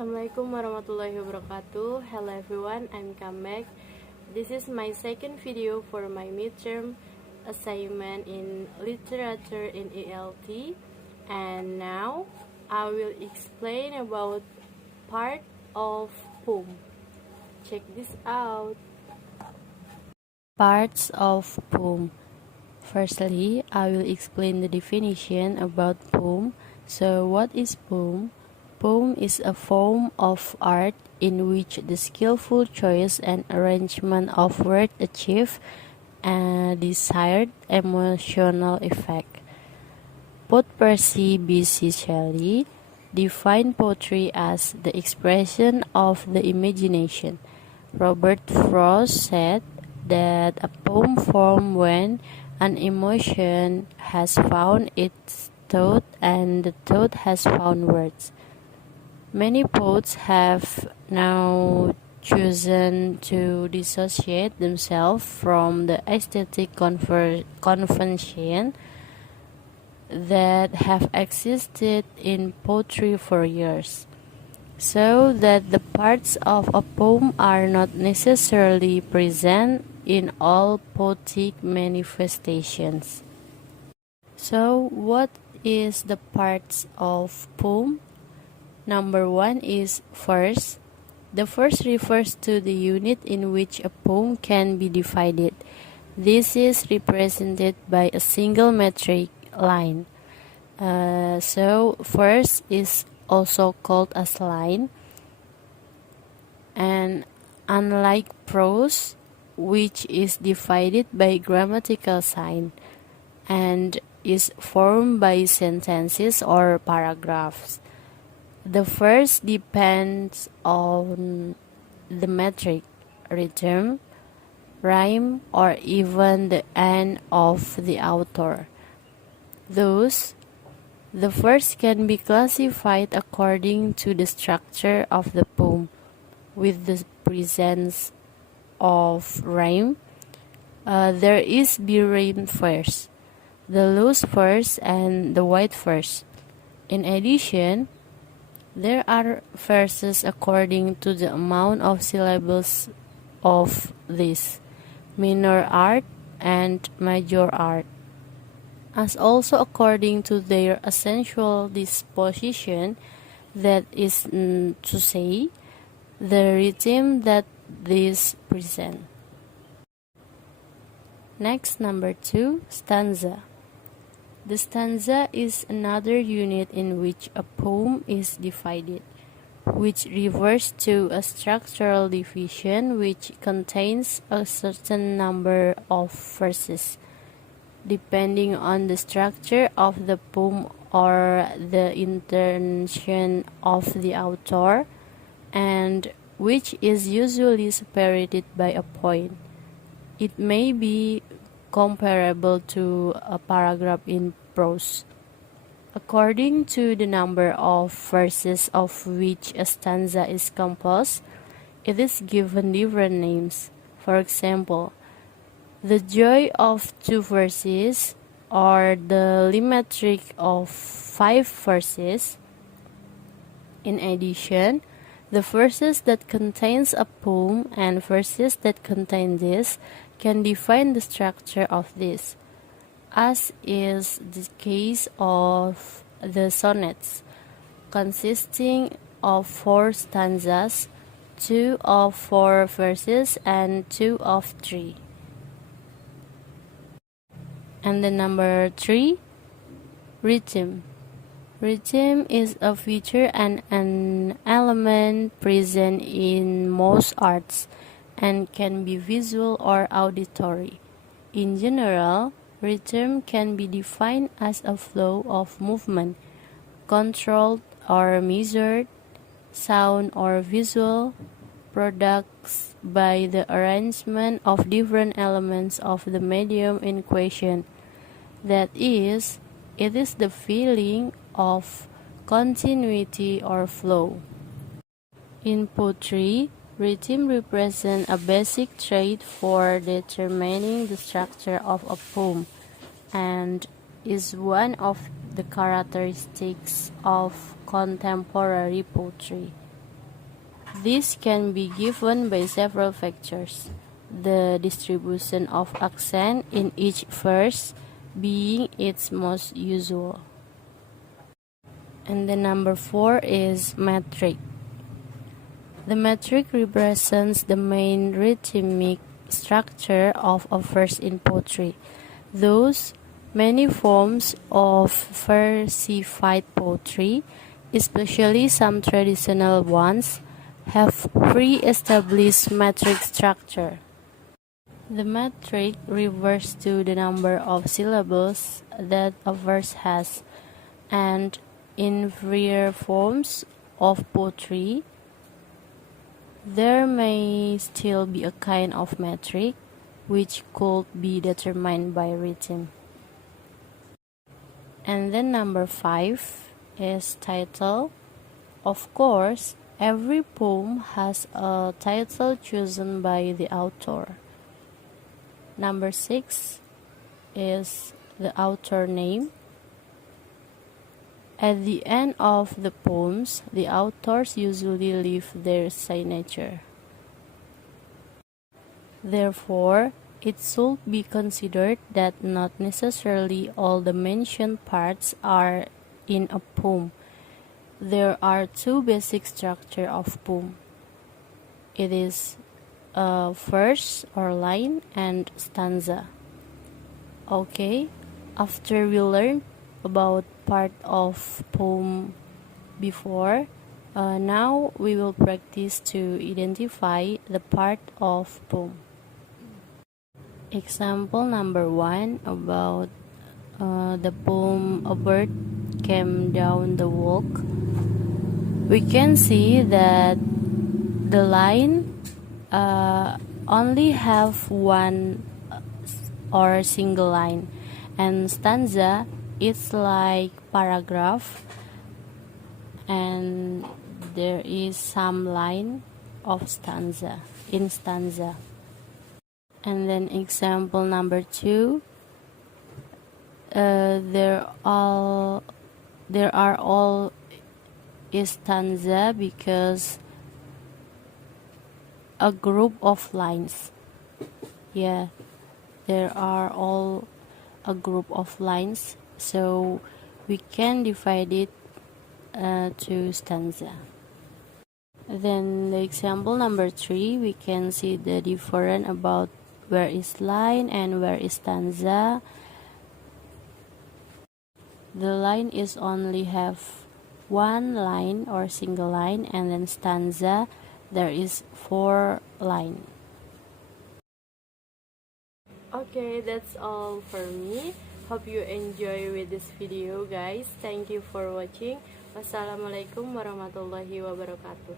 Assalamualaikum warahmatullahi wabarakatuh. Hello everyone, I'm Kamek. This is my second video for my midterm assignment in literature in ELT, and now I will explain about part of poem. Check this out. Parts of poem. Firstly, I will explain the definition about poem. So, what is poem? Poem is a form of art in which the skillful choice and arrangement of words achieve a desired emotional effect. Both Percy B.C. Shelley defined poetry as the expression of the imagination. Robert Frost said that a poem forms when an emotion has found its thought and the thought has found words. Many poets have now chosen to dissociate themselves from the aesthetic convention that have existed in poetry for years, so that the parts of a poem are not necessarily present in all poetic manifestations. So, what is the parts of poem? Number 1 is verse. The verse refers to the unit in which a poem can be divided. This is represented by a single metric line. So verse is also called as line, and unlike prose, which is divided by grammatical sign and is formed by sentences or paragraphs, the verse depends on the metric, rhythm, rhyme, or even the end of the author. Thus, the verse can be classified according to the structure of the poem, with the presence of rhyme. There is be-rhymed verse, the loose verse, and the wide verse. In addition, there are verses according to the amount of syllables of this, minor art and major art, as also according to their essential disposition, that is to say, the rhythm that these present. Next, number 2, stanza. The stanza is another unit in which a poem is divided, which refers to a structural division which contains a certain number of verses, depending on the structure of the poem or the intention of the author, and which is usually separated by a point. It may be comparable to a paragraph in prose. According to the number of verses of which a stanza is composed, it is given different names. For example, the joy of 2 verses, or the limerick of 5 verses. In addition, the verses that contains a poem and verses that contain this can define the structure of this, as is the case of the sonnets, consisting of 4 stanzas, 2 of 4 verses and 2 of 3. And the number 3, rhythm. Rhythm is a feature and an element present in most arts and can be visual or auditory. In general, rhythm can be defined as a flow of movement, controlled or measured, sound or visual, products by the arrangement of different elements of the medium in question. That is, it is the feeling of continuity or flow. In poetry, rhythm represents a basic trait for determining the structure of a poem and is one of the characteristics of contemporary poetry. This can be given by several factors, the distribution of accent in each verse being its most usual. And the number 4 is metric. The metric represents the main rhythmic structure of a verse in poetry. Thus, many forms of versified poetry, especially some traditional ones, have pre-established metric structure. The metric refers to the number of syllables that a verse has, and in rare forms of poetry, there may still be a kind of metric which could be determined by rhythm. And then number 5 is title. Of course, every poem has a title chosen by the author. Number 6 is the author name. At the end of the poems, the authors usually leave their signature. Therefore, it should be considered that not necessarily all the mentioned parts are in a poem. There are two basic structures of poem. It is a verse or line and stanza. Okay, after we learned about part of poem before, now we will practice to identify the part of poem. Example number 1 about the poem A Bird Came Down the Walk. We can see that the line only have one or single line, and stanza it's like paragraph, and there is some line of stanza in stanza. And then example number 2, there are all stanza because a group of lines. Yeah, there are all a group of lines, so we can divide it to stanza. Then the example number 3, we can see the difference about where is line and where is stanza. The line is only have one line or single line, and then stanza there is 4 line. Okay, that's all for me. Hope you enjoy with this video, guys. Thank you for watching. Wassalamualaikum warahmatullahi wabarakatuh.